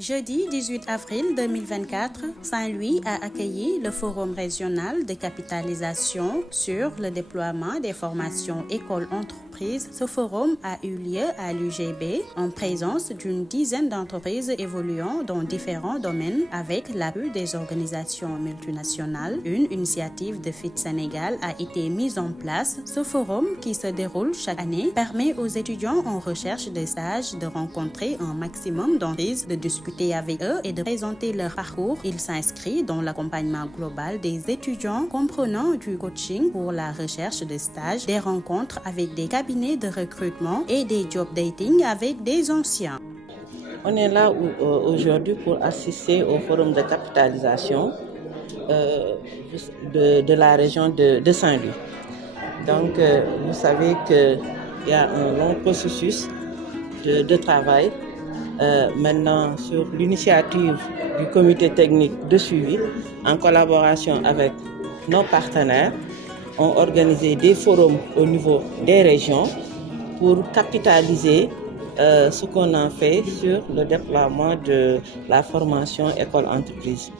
Jeudi 18 avril 2024, Saint-Louis a accueilli le Forum régional de capitalisation sur le déploiement des formations écoles-entreprises. Ce forum a eu lieu à l'UGB en présence d'une dizaine d'entreprises évoluant dans différents domaines avec l'appui des organisations multinationales. Une initiative de FIT Sénégal a été mise en place. Ce forum, qui se déroule chaque année, permet aux étudiants en recherche de stages de rencontrer un maximum d'entreprises, de discuter avec eux et de présenter leur parcours. Il s'inscrit dans l'accompagnement global des étudiants comprenant du coaching pour la recherche de stages, des rencontres avec des cabinets de recrutement et des job dating avec des anciens. On est là aujourd'hui pour assister au forum de capitalisation de la région de Saint-Louis. Donc, vous savez qu'il y a un long processus de travail. Maintenant, sur l'initiative du comité technique de suivi, en collaboration avec nos partenaires, ont organisé des forums au niveau des régions pour capitaliser ce qu'on a fait sur le déploiement de la formation école-entreprise.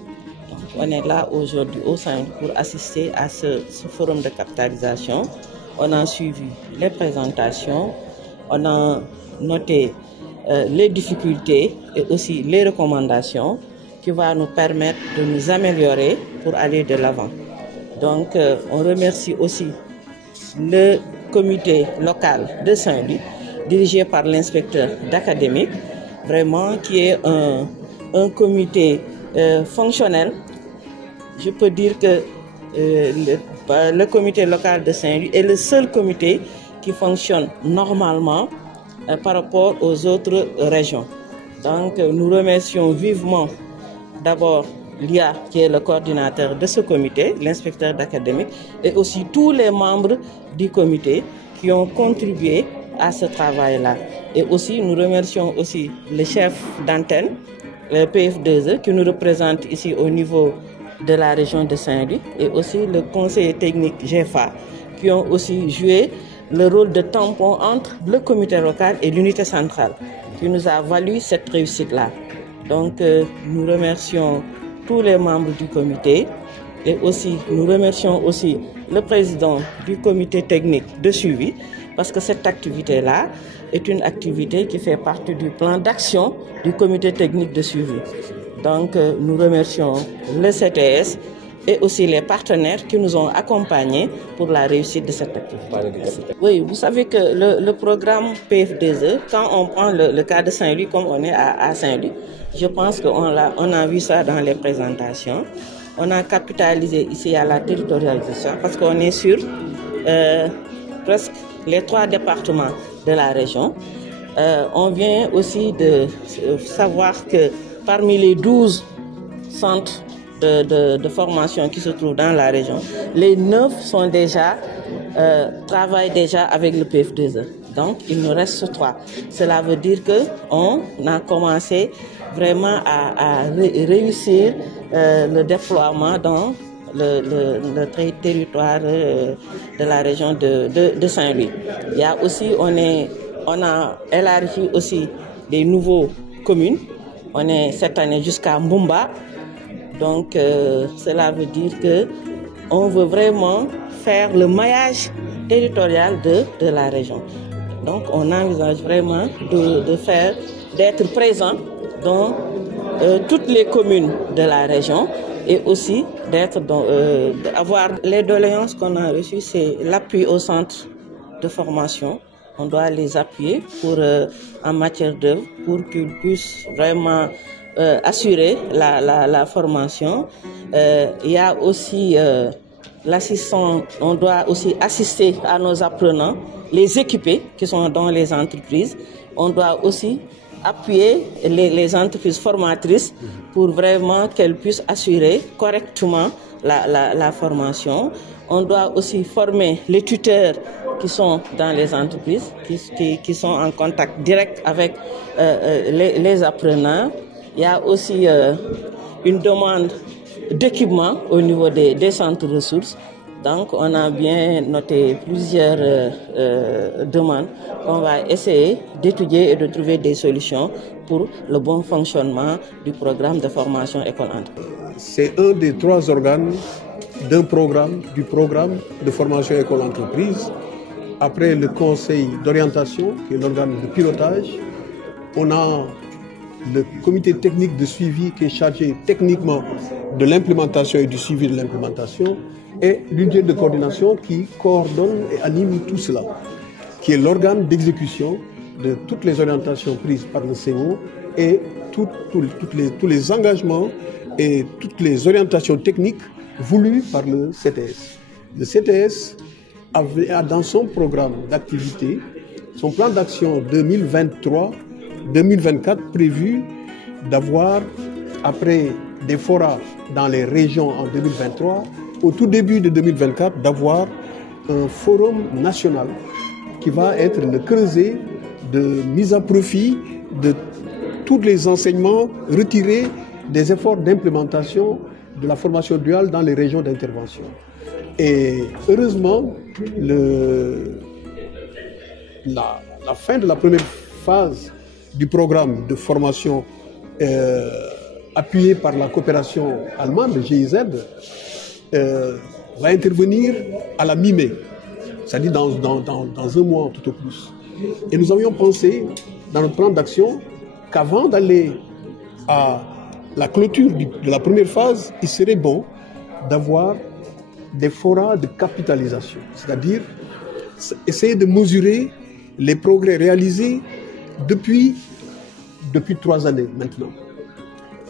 On est là aujourd'hui au Saint-Louis pour assister à ce forum de capitalisation. On a suivi les présentations, on a noté les difficultés et aussi les recommandations qui vont nous permettre de nous améliorer pour aller de l'avant. Donc, on remercie aussi le comité local de Saint-Louis, dirigé par l'inspecteur d'académique, vraiment qui est un comité fonctionnel. Je peux dire que le comité local de Saint-Louis est le seul comité qui fonctionne normalement par rapport aux autres régions. Donc, nous remercions vivement d'abord l'IA qui est le coordinateur de ce comité, l'inspecteur d'académique, et aussi tous les membres du comité qui ont contribué à ce travail-là. Et aussi, nous remercions aussi le chef d'antenne, le PF2E, qui nous représente ici au niveau de la région de Saint-Louis, et aussi le conseiller technique GFA, qui ont aussi joué le rôle de tampon entre le comité local et l'unité centrale, qui nous a valu cette réussite-là. Donc, nous remercions tous les membres du comité et aussi, nous remercions aussi le président du comité technique de suivi, parce que cette activité-là est une activité qui fait partie du plan d'action du comité technique de suivi. Donc, nous remercions le CTS et aussi les partenaires qui nous ont accompagnés pour la réussite de cette activité. Oui, vous savez que le programme PF2E, quand on prend le cas de Saint-Louis, comme on est à Saint-Louis, je pense qu'on a vu ça dans les présentations. On a capitalisé ici à la territorialisation parce qu'on est sur presque les 3 départements de la région. On vient aussi de savoir que parmi les 12 centres de formation qui se trouvent dans la région, les 9 sont travaillent déjà avec le PF2E. Donc, il nous reste 3. Cela veut dire qu'on a commencé vraiment à réussir le déploiement dans le territoire de la région de Saint-Louis. Il y a aussi, on a élargi aussi des nouveaux communes. On est cette année jusqu'à Mbumba. Donc, cela veut dire qu'on veut vraiment faire le maillage territorial de la région. Donc, on envisage vraiment d'être présent dans toutes les communes de la région et aussi d'avoir les doléances qu'on a reçues, c'est l'appui au centre de formation. On doit les appuyer en matière d'œuvre pour qu'ils puissent vraiment assurer la formation. Il y a aussi l'assistant, on doit aussi assister à nos apprenants, les équiper qui sont dans les entreprises. On doit aussi appuyer les entreprises formatrices pour vraiment qu'elles puissent assurer correctement la formation. On doit aussi former les tuteurs qui sont dans les entreprises, qui sont en contact direct avec les apprenants. Il y a aussi une demande d'équipement au niveau des centres ressources. Donc, on a bien noté plusieurs demandes qu'on va essayer d'étudier et de trouver des solutions pour le bon fonctionnement du programme de formation école-entreprise. C'est un des 3 organes du programme de formation école-entreprise. Après le conseil d'orientation, qui est l'organe de pilotage, on a le comité technique de suivi qui est chargé techniquement de l'implémentation et du suivi de l'implémentation, et l'unité de coordination qui coordonne et anime tout cela, qui est l'organe d'exécution de toutes les orientations prises par le CO et tous les engagements et toutes les orientations techniques voulues par le CTS. Le CTS a dans son programme d'activité, son plan d'action 2023-2024 prévu d'avoir, après des forats dans les régions en 2023, au tout début de 2024, d'avoir un forum national qui va être le creuset de mise à profit de tous les enseignements retirés des efforts d'implémentation de la formation duale dans les régions d'intervention. Et heureusement, la fin de la première phase du programme de formation appuyé par la coopération allemande, GIZ, va intervenir à la mi-mai, c'est-à-dire dans un mois tout au plus. Et nous avions pensé, dans notre plan d'action, qu'avant d'aller à la clôture de la première phase, il serait bon d'avoir des forats de capitalisation, c'est-à-dire essayer de mesurer les progrès réalisés depuis 3 années maintenant,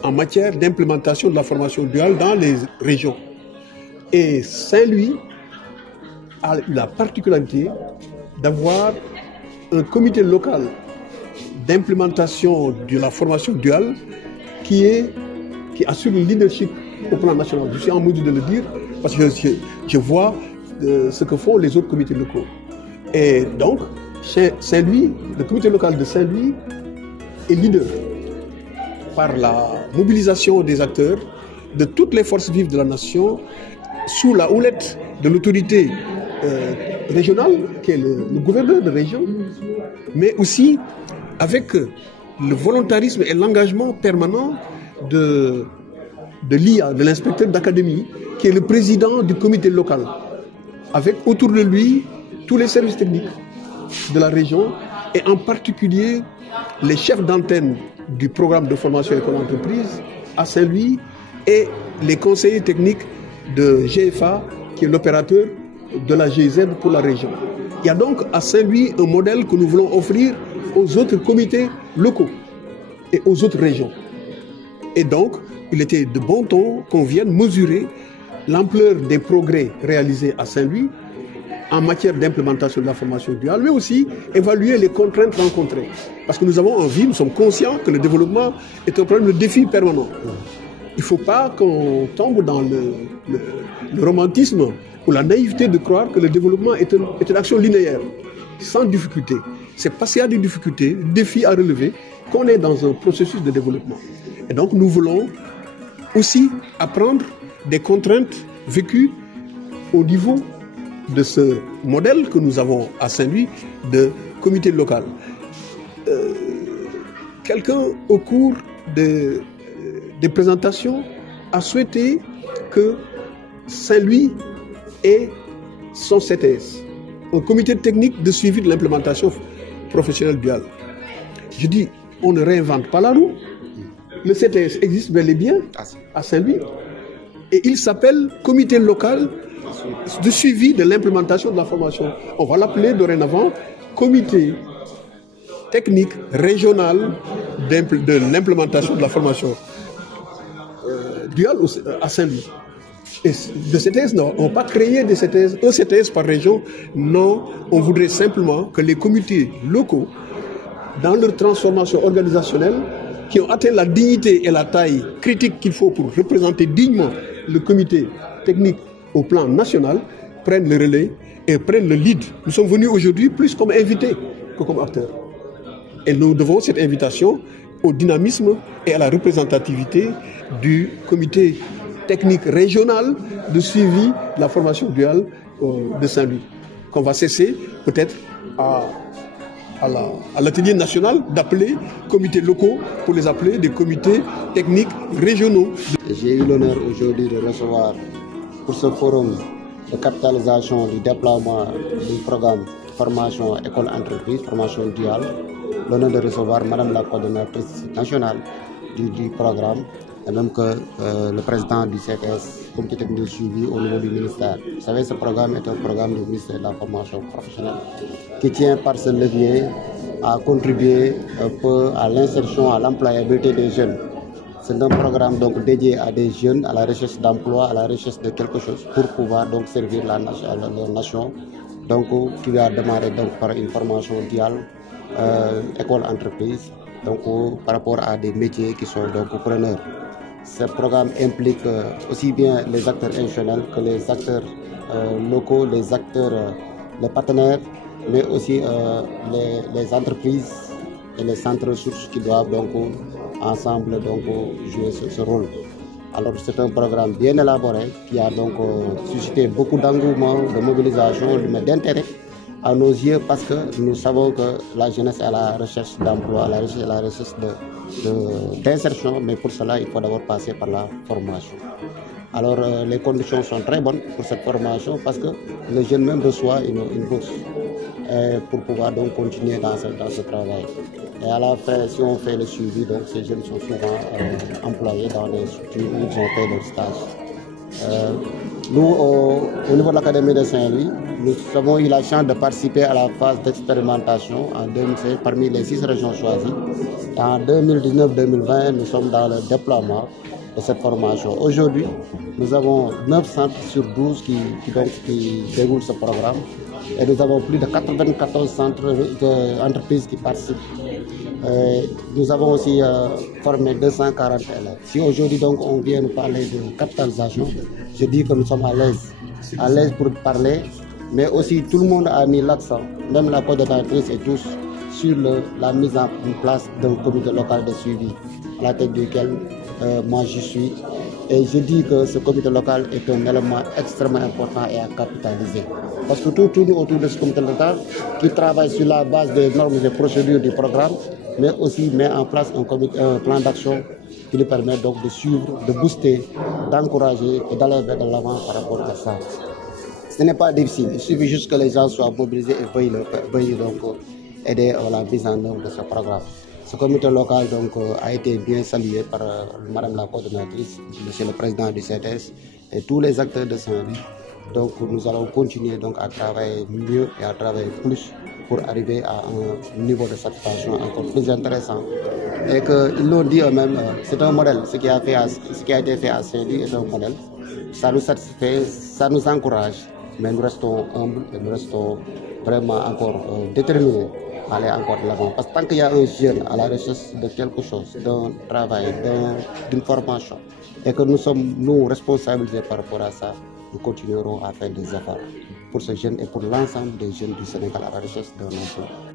en matière d'implémentation de la formation duale dans les régions. Et Saint-Louis a eu la particularité d'avoir un comité local d'implémentation de la formation duale qui assure le leadership au plan national. Je suis en mesure de le dire parce que je vois ce que font les autres comités locaux. Et donc, Saint-Louis, le comité local de Saint-Louis est leader par la mobilisation des acteurs de toutes les forces vives de la nation sous la houlette de l'autorité régionale, qui est le gouverneur de région, mais aussi avec le volontarisme et l'engagement permanent de l'IA, de l'inspecteur d'académie, qui est le président du comité local, avec autour de lui tous les services techniques de la région et en particulier les chefs d'antenne du programme de formation école-entreprise à Saint-Louis et les conseillers techniques de GFA, qui est l'opérateur de la GIZ pour la région. Il y a donc à Saint-Louis un modèle que nous voulons offrir aux autres comités locaux et aux autres régions. Et donc, il était de bon ton qu'on vienne mesurer l'ampleur des progrès réalisés à Saint-Louis en matière d'implémentation de la formation duale, mais aussi évaluer les contraintes rencontrées. Parce que nous avons envie, nous sommes conscients que le développement est un problème de défi permanent. Il ne faut pas qu'on tombe dans le romantisme ou la naïveté de croire que le développement est une action linéaire, sans difficulté. C'est parce qu'il y a des difficultés, des défis à relever, qu'on est dans un processus de développement. Et donc nous voulons aussi apprendre des contraintes vécues au niveau de ce modèle que nous avons à Saint-Louis de comité local. Quelqu'un, au cours des présentations, a souhaité que Saint-Louis ait son CTS, un comité technique de suivi de l'implémentation professionnelle duale. Je dis, on ne réinvente pas la roue. Le CTS existe bel et bien à Saint-Louis et il s'appelle comité local de suivi de l'implémentation de la formation. On va l'appeler dorénavant comité technique régional de l'implémentation de la formation duale à Saint-Louis. Et de CTS, non, on ne va pas créer des CTS, un CTS par région. Non, on voudrait simplement que les comités locaux, dans leur transformation organisationnelle, qui ont atteint la dignité et la taille critique qu'il faut pour représenter dignement le comité technique au plan national, prennent le relais et prennent le lead. Nous sommes venus aujourd'hui plus comme invités que comme acteurs. Et nous devons cette invitation au dynamisme et à la représentativité du comité technique régionale de suivi de la formation duale de Saint-Louis, qu'on va cesser peut-être à l'atelier national d'appeler comités locaux pour les appeler des comités techniques régionaux. J'ai eu l'honneur aujourd'hui de recevoir pour ce forum de capitalisation du déploiement du programme formation école-entreprise, formation duale, l'honneur de recevoir Madame la coordonnatrice nationale du programme, et même que le président du CTS, comité technique de suivi au niveau du ministère. Vous savez, ce programme est un programme du ministère de la formation professionnelle qui tient par ce levier à contribuer un peu à l'insertion, à l'employabilité des jeunes. C'est un programme donc dédié à des jeunes, à la recherche d'emploi, à la recherche de quelque chose pour pouvoir donc servir la nation. Donc, qui va démarrer donc par une formation duale, école-entreprise, donc par rapport à des métiers qui sont donc preneurs. Ce programme implique aussi bien les acteurs institutionnels que les acteurs locaux, les acteurs, les partenaires, mais aussi les entreprises et les centres ressources qui doivent donc ensemble donc jouer ce rôle. Alors c'est un programme bien élaboré qui a donc suscité beaucoup d'engouement, de mobilisation, mais d'intérêt à nos yeux parce que nous savons que la jeunesse est à la recherche d'emploi, à la recherche d'insertion, mais pour cela il faut d'abord passer par la formation. Alors les conditions sont très bonnes pour cette formation parce que le jeune même reçoit une bourse pour pouvoir donc continuer dans ce travail. Et à la fin, si on fait le suivi, donc ces jeunes sont souvent employés dans les structures où ils ont fait leur stage. Nous, au niveau de l'Académie de Saint-Louis, nous avons eu la chance de participer à la phase d'expérimentation en 2016 parmi les 6 régions choisies. Et en 2019-2020, nous sommes dans le déploiement de cette formation. Aujourd'hui, nous avons 9 centres sur 12 qui déroulent ce programme et nous avons plus de 94 centres d'entreprises qui participent. Nous avons aussi formé 240 élèves. Si aujourd'hui donc on vient nous parler de capitalisation, je dis que nous sommes à l'aise pour parler, mais aussi tout le monde a mis l'accent, même la coordonnatrice et tous, sur la mise en place d'un comité local de suivi, à la tête duquel moi je suis. Et je dis que ce comité local est un élément extrêmement important et à capitaliser. Parce que tout tourne autour de ce comité local qui travaille sur la base des normes et procédures du programme, mais aussi met en place un plan d'action qui lui permet donc de suivre, de booster, d'encourager et d'aller vers l'avant par rapport à ça. Ce n'est pas difficile, il suffit juste que les gens soient mobilisés et veuillent donc aider à la mise en œuvre de ce programme. Ce comité local donc, a été bien salué par Madame la coordonnatrice, Monsieur le président du CTS et tous les acteurs de Saint-Louis. Donc nous allons continuer donc, à travailler mieux et à travailler plus pour arriver à un niveau de satisfaction encore plus intéressant. Et qu'ils l'ont dit eux-mêmes, c'est un modèle. Ce qui a été fait à Saint-Louis est un modèle. Ça nous satisfait, ça nous encourage, mais nous restons humbles et nous restons vraiment encore déterminés à aller encore de l'avant. Parce que tant qu'il y a un jeune à la recherche de quelque chose, d'un travail, d'une formation, et que nous sommes, nous, responsabilisés par rapport à ça, nous continuerons à faire des efforts pour ce jeune et pour l'ensemble des jeunes du Sénégal à la recherche d'un emploi.